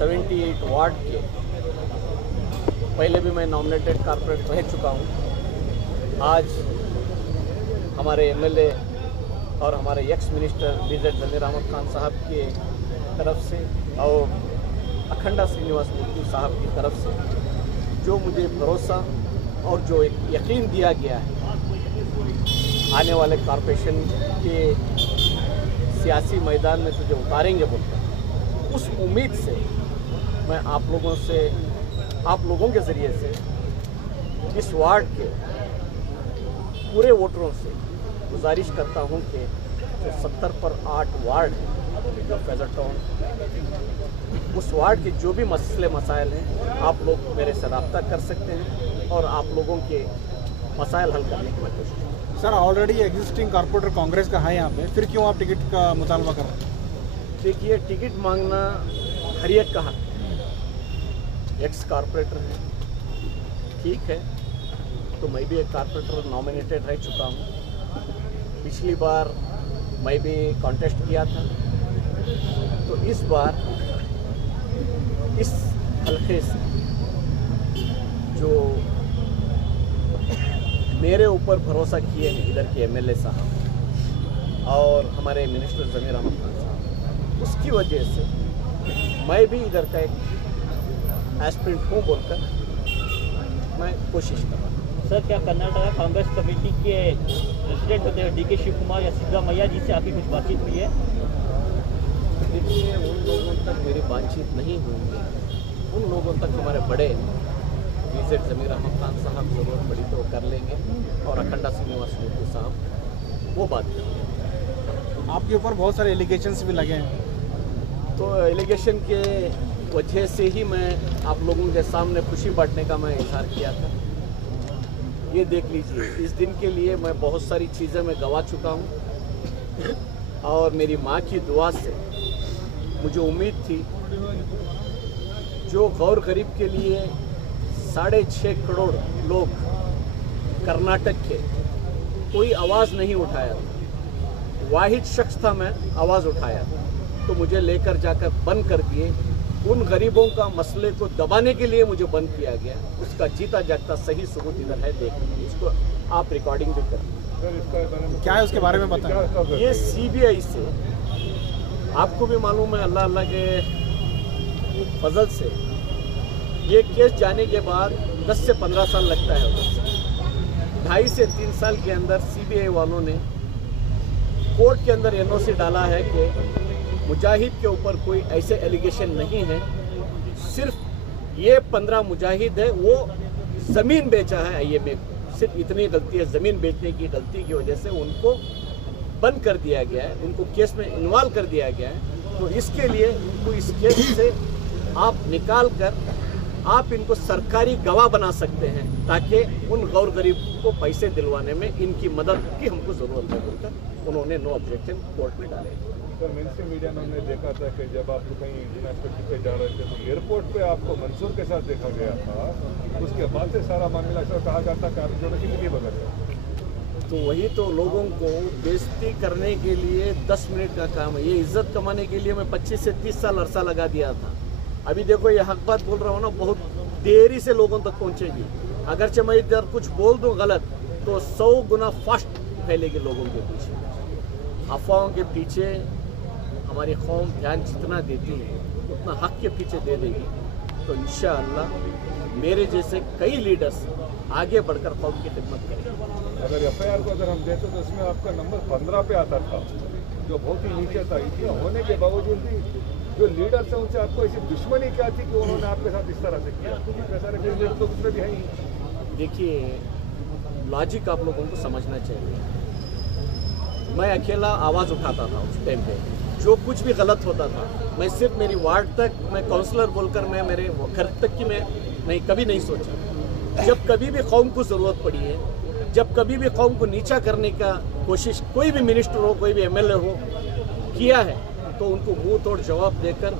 78 ward के पहले भी मैं नॉमिनेटेड कॉर्पोरेटर रह चुका हूँ। आज हमारे एमएलए और हमारे एक्स मिनिस्टर बीजेड ज़मीर अहमद खान साहब के तरफ से और अखंडा श्रीनिवास मूर्ति साहब की तरफ से जो मुझे भरोसा और जो एक यकीन दिया गया है आने वाले कॉरपोरेशन के सियासी मैदान में तुझे उतारेंगे बोलकर, उस उम्मीद से मैं आप लोगों के ज़रिए से इस वार्ड के पूरे वोटरों से गुजारिश करता हूं कि जो 70 पर 8 वार्ड है फेजर टाउन, उस वार्ड के जो भी मसले मसाइल हैं आप लोग मेरे से रब्ता कर सकते हैं और आप लोगों के मसाइल हल करने की मैं कोशिश करूँगा। Sir, already existing corporator Congress का है यहाँ पे, फिर क्यों आप टिकट का मुतालबा कर रहे हैं? देखिए, टिकट मांगना हर एक का हक है। एक्स कॉर्पोरेटर है, ठीक है, तो मैं भी एक कॉर्पोरेटर नॉमिनेटेड रह चुका हूँ। पिछली बार मैं भी कॉन्टेस्ट किया था, तो इस बार इस हल्के से जो मेरे ऊपर भरोसा किए हैं इधर के एमएलए साहब और हमारे मिनिस्टर ज़मीर अहमद खान साहब, उसकी वजह से मैं भी इधर का एक एस्पिरेंट हूँ बोलकर मैं कोशिश कर रहा हूँ। सर, क्या कर्नाटका कांग्रेस कमेटी के प्रेसिडेंट होते हुए DK शिव कुमार या सिद्धरामैया जी से आपकी कुछ बातचीत हुई है? देखिए, उन लोगों तक मेरी बातचीत नहीं हुई। उन लोगों तक हमारे बड़े बीजेड ज़मीर अहमद खान साहब ज़रूरत पड़ी तो कर लेंगे और अखंडा श्रीनिवास मूर्ति साहब वो बात करेंगे। आपके ऊपर बहुत सारे एलिगेशंस भी लगे हैं, तो एलिगेशन के वजह से ही मैं आप लोगों के सामने खुशी बांटने का मैं इजहार किया था। ये देख लीजिए, इस दिन के लिए मैं बहुत सारी चीज़ें मैं गंवा चुका हूँ और मेरी माँ की दुआ से मुझे उम्मीद थी जो गौर गरीब के लिए 6.5 करोड़ लोग कर्नाटक के कोई आवाज़ नहीं उठाया था, वाहिद शख्स था मैं आवाज़ उठाया, तो मुझे लेकर जाकर बंद कर दिए। उन गरीबों का मसले को दबाने के लिए मुझे बंद किया गया, उसका जीता जागता सही सबूत इधर है, देख लीजिए, इसको आप रिकॉर्डिंग भी करें। क्या है उसके बारे में बताएं। ये CBI से आपको भी मालूम है, अल्लाह अल्लाह के फजल से ये केस जाने के बाद 10 से 15 साल लगता है, उधर से 2.5 से 3 साल के अंदर CBI वालों ने कोर्ट के अंदर NOC डाला है कि मुजाहिद के ऊपर कोई ऐसे एलिगेशन नहीं है, सिर्फ ये 15 मुजाहिद है वो ज़मीन बेचा है IMA को, सिर्फ इतनी गलती है, ज़मीन बेचने की गलती की वजह से उनको बंद कर दिया गया है, उनको केस में इन्वॉल्व कर दिया गया है। तो इसके लिए उनको इस केस से आप निकाल कर आप इनको सरकारी गवाह बना सकते हैं ताकि उन गौर गरीब को पैसे दिलवाने में इनकी मदद की हमको ज़रूरत है बोलकर उन्होंने नो ऑब्जेक्शन कोर्ट में डाले। सर, मेनस्ट्रीम मीडिया में हमने देखा था कि जब आप कहीं यूनिवर्सिटी पे जा रहे थे तो एयरपोर्ट पे आपको मंसूर के साथ देखा गया था, उसके बाद से सारा मामला ऐसा कहा जाता कि आप जो जिंदगी बदल गया। तो वही तो लोगों को बेइज्जती करने के लिए 10 मिनट का काम है, ये इज्जत कमाने के लिए मैं 25 से 30 साल अरसा लगा दिया था। अभी देखो, ये हक बात बोल रहा हूँ ना, बहुत देरी से लोगों तक पहुँचेगी। अगरचे मैं इधर कुछ बोल दूँ गलत तो 100 गुना फास्ट फैलेगी लोगों के पीछे। अफवाहों के पीछे हमारी कौम ध्यान जितना देती है उतना हक के पीछे दे देगी, तो इंशाअल्लाह मेरे जैसे कई लीडर्स आगे बढ़कर कौम की खिदमत करेंगे। अगर FIR को अगर हम देते तो उसमें आपका नंबर 15 पे आता था, जो बहुत ही नीचे था। इतना होने के बावजूद भी जो लीडर्स हैं उनसे आपको ऐसी दुश्मनी क्या थी कि उन्होंने आपके साथ इस तरह से किया? सारे लीडर तो उसमें भी है ही। देखिए, लॉजिक आप लोगों को समझना चाहिए। मैं अकेला आवाज़ उठाता था उस टाइम पे, जो कुछ भी गलत होता था मैं सिर्फ मेरी वार्ड तक, मैं काउंसलर बोलकर मैं मेरे घर तक की मैं नहीं कभी नहीं सोचा। जब कभी भी कौम को ज़रूरत पड़ी है, जब कभी भी कौम को नीचा करने का कोशिश कोई भी मिनिस्टर हो, कोई भी MLA हो किया है, तो उनको मुंह तोड़ जवाब देकर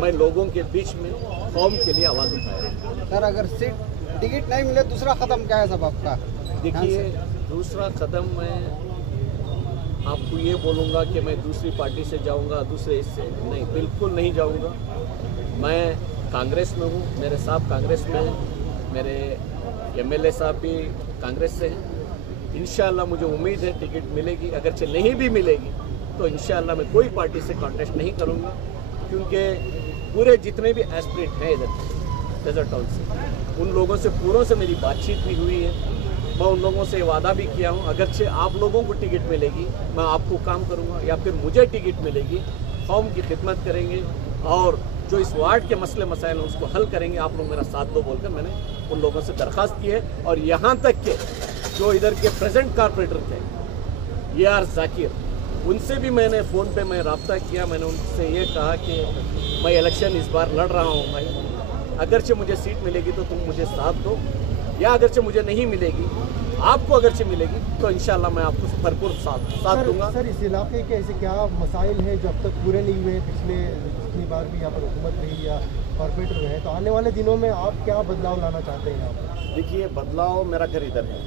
मैं लोगों के बीच में कौम के लिए आवाज़ उठाया। सर, अगर सीट टिकट नहीं मिले दूसरा कदम क्या है सब आपका? देखिए, दूसरा कदम मैं आपको ये बोलूँगा कि मैं दूसरी पार्टी से जाऊँगा, दूसरे इससे नहीं, बिल्कुल नहीं जाऊँगा। मैं कांग्रेस में हूँ, मेरे साहब कांग्रेस में हैं, मेरे एमएलए साहब भी कांग्रेस से हैं। इंशाअल्लाह मुझे उम्मीद है टिकट मिलेगी, अगरचे नहीं भी मिलेगी तो इंशाअल्लाह मैं कोई पार्टी से कॉन्टेस्ट नहीं करूँगा, क्योंकि पूरे जितने भी एस्पिरेंट हैं इधर डेजर्ट टाउन से, उन लोगों से पूरों से मेरी बातचीत भी हुई है। मैं उन लोगों से वादा भी किया हूँ, अगरचे आप लोगों को टिकट मिलेगी मैं आपको काम करूँगा, या फिर मुझे टिकट मिलेगी कौम की खिदमत करेंगे और जो इस वार्ड के मसले मसाइल हैं उसको हल करेंगे। आप लोग मेरा साथ दो बोलकर मैंने उन लोगों से दरख्वास्त की है। और यहाँ तक के जो इधर के प्रेजेंट कारपोरेटर थे AR जाकिर, उनसे भी मैंने फ़ोन पे मैं रब्ता किया। मैंने उनसे ये कहा कि मैं इलेक्शन इस बार लड़ रहा हूँ भाई, अगरचे मुझे सीट मिलेगी तो तुम मुझे साथ दो, या अगरचे मुझे नहीं मिलेगी, आपको अगरचे मिलेगी तो इंशाल्लाह मैं आपको भरपूर साथ दूंगा। सर इस इलाके के ऐसे क्या मसाइल हैं जो अब तक पूरे नहीं हुए? पिछली बार भी यहाँ पर हुकूमत रही या कॉर्पोरेटर रहे, तो आने वाले दिनों में आप क्या बदलाव लाना चाहते हैं यहाँ पर? देखिए, बदलाव, मेरा घर इधर है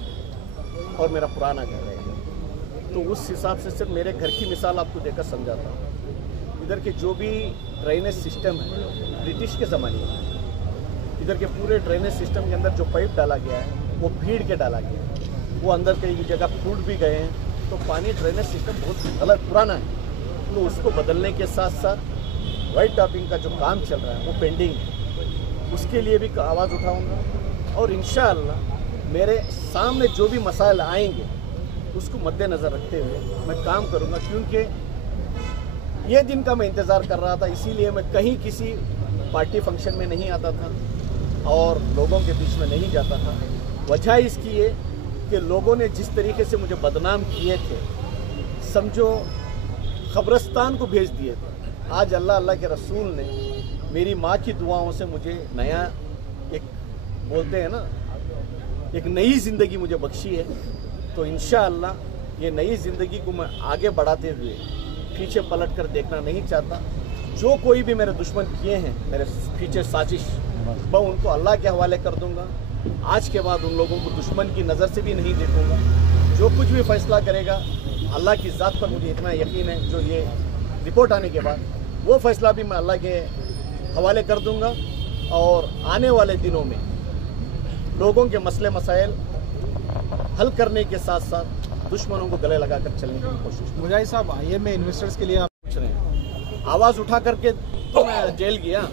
और मेरा पुराना घर है, तो उस हिसाब से सिर्फ मेरे घर की मिसाल आपको देकर समझाता हूँ। इधर के जो भी ड्रेनेज सिस्टम है ब्रिटिश के ज़माने में, इधर के पूरे ड्रेनेज सिस्टम के अंदर जो पाइप डाला गया है वो भीड़ के डाला गया है, वो अंदर कई जगह फूट भी गए हैं, तो पानी ड्रेनेज सिस्टम बहुत गलत पुराना है। तो उसको बदलने के साथ साथ वाइट टॉपिंग का जो काम चल रहा है वो पेंडिंग है, उसके लिए भी आवाज़ उठाऊंगा। और इंशाअल्लाह मेरे सामने जो भी मसाइल आएंगे उसको मद्देनज़र रखते हुए मैं काम करूंगा, क्योंकि ये दिन का मैं इंतज़ार कर रहा था। इसीलिए मैं कहीं किसी पार्टी फंक्शन में नहीं आता था और लोगों के बीच में नहीं जाता था। वजह इसकी है कि लोगों ने जिस तरीके से मुझे बदनाम किए थे, समझो कब्रिस्तान को भेज दिए थे। आज अल्लाह के रसूल ने मेरी माँ की दुआओं से मुझे नया एक, बोलते हैं ना, एक नई ज़िंदगी मुझे बख्शी है। तो इंशाअल्लाह ये नई ज़िंदगी को मैं आगे बढ़ाते हुए पीछे पलट कर देखना नहीं चाहता। जो कोई भी मेरे दुश्मन किए हैं, मेरे पीछे साजिश, मैं उनको अल्लाह के हवाले कर दूंगा। आज के बाद उन लोगों को दुश्मन की नज़र से भी नहीं देखूंगा। जो कुछ भी फैसला करेगा, अल्लाह की ज़ात पर मुझे इतना यकीन है, जो ये रिपोर्ट आने के बाद वो फैसला भी मैं अल्लाह के हवाले कर दूंगा। और आने वाले दिनों में लोगों के मसले मसाइल हल करने के साथ साथ दुश्मनों को गले लगाकर चलने की कोशिश। मुजाहिद साहब, IMA इन्वेस्टर्स के लिए आप पूछ रहे हैं, आवाज़ उठा करके तो मैं जेल गया,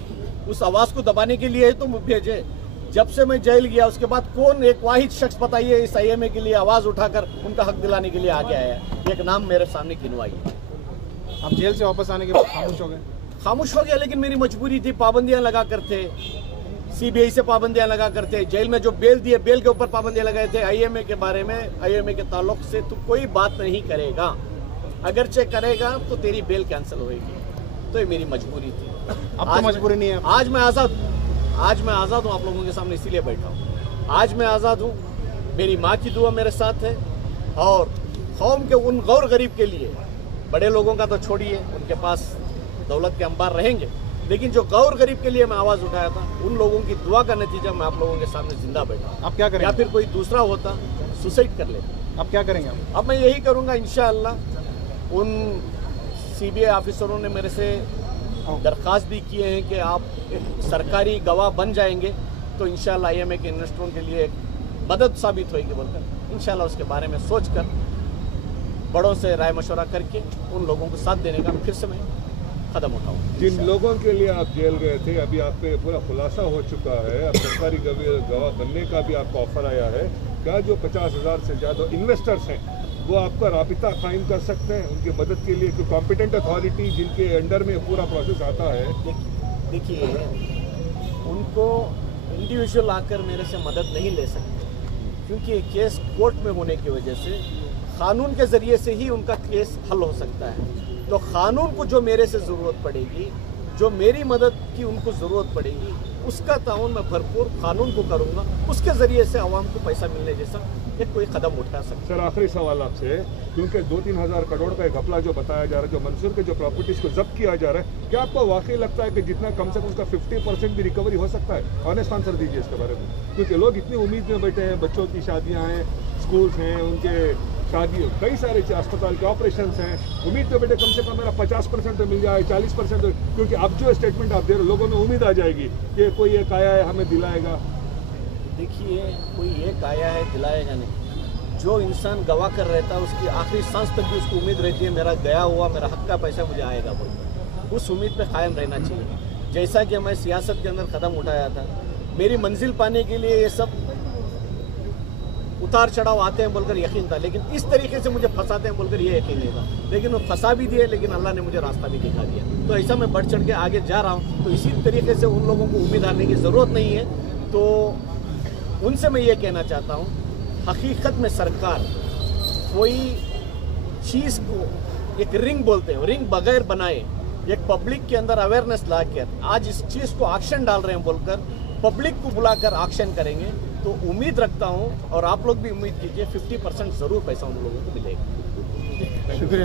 उस आवाज़ को दबाने के लिए तो भेजे। जब से मैं जेल गया उसके बाद कौन एक वाहिद शख्स बताइए इस IMA के लिए आवाज़ उठाकर उनका हक दिलाने के लिए आगे आया है? एक नाम मेरे सामने गिनवाइए। आप जेल से वापस आने के बाद खामोश हो गए? खामोश हो गया, लेकिन मेरी मजबूरी थी। पाबंदियां लगा करते, CBI से पाबंदियां लगा करते, जेल में जो बेल दिए बेल के ऊपर पाबंदियां लगाए थे। IMA के बारे में, IMA के ताल्लुक से तू कोई बात नहीं करेगा, अगरचे करेगा तो तेरी बेल कैंसिल होगी। तो ये मेरी मजबूरी थी। अब तो मजबूरी नहीं है। आज मैं आज़ाद हूँ, आज मैं आज़ाद हूँ, आप लोगों के सामने इसीलिए बैठा हूँ। आज मैं आज़ाद हूँ, मेरी माँ की दुआ मेरे साथ है। और कौम के उन गौर गरीब के लिए, बड़े लोगों का तो छोड़िए, उनके पास दौलत के अंबार रहेंगे, लेकिन जो गौर गरीब के लिए मैं आवाज़ उठाया था, उन लोगों की दुआ का नतीजा मैं आप लोगों के सामने जिंदा बैठा। आप क्या करेंगे? या फिर कोई दूसरा होता सुसाइड कर लेता। आप क्या करेंगे? अब मैं यही करूँगा इंशाअल्लाह। उन CBI ऑफिसरों ने मेरे से दरख्वास्त भी किए हैं कि आप एक सरकारी गवाह बन जाएंगे तो इंशाअल्लाह IMA के इन्वेस्टरों के लिए एक मदद साबित होगी बोलकर, इंशाअल्लाह उसके बारे में सोचकर बड़ों से राय मशवरा करके उन लोगों को साथ देने का फिर से मैं कदम उठाऊँ। जिन लोगों के लिए आप जेल गए थे, अभी आप पे पूरा खुलासा हो चुका है, अब सरकारी गवाह बनने का भी आपको ऑफर आया है। क्या जो 50,000 से ज़्यादा इन्वेस्टर्स हैं वो आपका राबिता कायम कर सकते हैं उनकी मदद के लिए? कोई कॉम्पिटेंट अथॉरिटी जिनके अंडर में पूरा प्रोसेस आता है? देखिए, उनको इंडिविजुअल आकर मेरे से मदद नहीं ले सकते, क्योंकि ये केस कोर्ट में होने की वजह से कानून के ज़रिए से ही उनका केस हल हो सकता है। तो कानून को जो मेरे से ज़रूरत पड़ेगी, जो मेरी मदद की उनको ज़रूरत पड़ेगी, उसका ताउन मैं भरपूर कानून को करूँगा। उसके ज़रिए से आवाम को पैसा मिलने जैसा एक कोई कदम उठा सकता। सर, आखिरी सवाल आपसे, क्योंकि 2-3 हज़ार करोड़ का एक घपला जो बताया जा रहा है, जो मंसूर के जो प्रॉपर्टीज़ को जब्त किया जा रहा है, क्या आपको वाकई लगता है कि जितना कम से कम उसका 50% भी रिकवरी हो सकता है? ऑनेस्ट आंसर दीजिए इसके बारे में, क्योंकि लोग इतनी उम्मीद में बैठे हैं, बच्चों की शादियाँ हैं, स्कूल्स हैं, उनके शादी, कई सारे अस्पताल के ऑपरेशन हैं। उम्मीद तो बेटे कम से कम मेरा 50% तो मिल जाए, 40% तो, क्योंकि अब जो स्टेटमेंट आप दे रहे हो लोगों में उम्मीद आ जाएगी कि कोई एक आया है हमें दिलाएगा। देखिए, कोई एक आया है दिलाएगा नहीं। जो इंसान गवा कर रहता है उसकी आखिरी सांस तक भी उसको उम्मीद रहती है मेरा गया हुआ, मेरा हक का पैसा मुझे आएगा बोल। उस उम्मीद पे कायम रहना चाहिए। जैसा कि मैं सियासत के अंदर कदम उठाया था, मेरी मंजिल पाने के लिए ये सब उतार चढ़ाव आते हैं बोलकर यकीन था, लेकिन इस तरीके से मुझे फंसाते हैं बोलकर ये यकीन नहीं था। लेकिन वो फंसा भी दिए, लेकिन अल्लाह ने मुझे रास्ता भी दिखा दिया। तो ऐसा मैं बढ़ चढ़ के आगे जा रहा हूँ। तो इसी तरीके से उन लोगों को उम्मीद हारने की ज़रूरत नहीं है। तो उनसे मैं ये कहना चाहता हूँ, हकीकत में सरकार कोई चीज़ को एक रिंग बोलते हैं, रिंग बगैर बनाए एक पब्लिक के अंदर अवेयरनेस लाकर आज इस चीज़ को एक्शन डाल रहे हैं बोलकर पब्लिक को बुलाकर एक्शन करेंगे। तो उम्मीद रखता हूं और आप लोग भी उम्मीद कीजिए 50% ज़रूर पैसा उन लोगों को मिलेगा। शुक्रिया।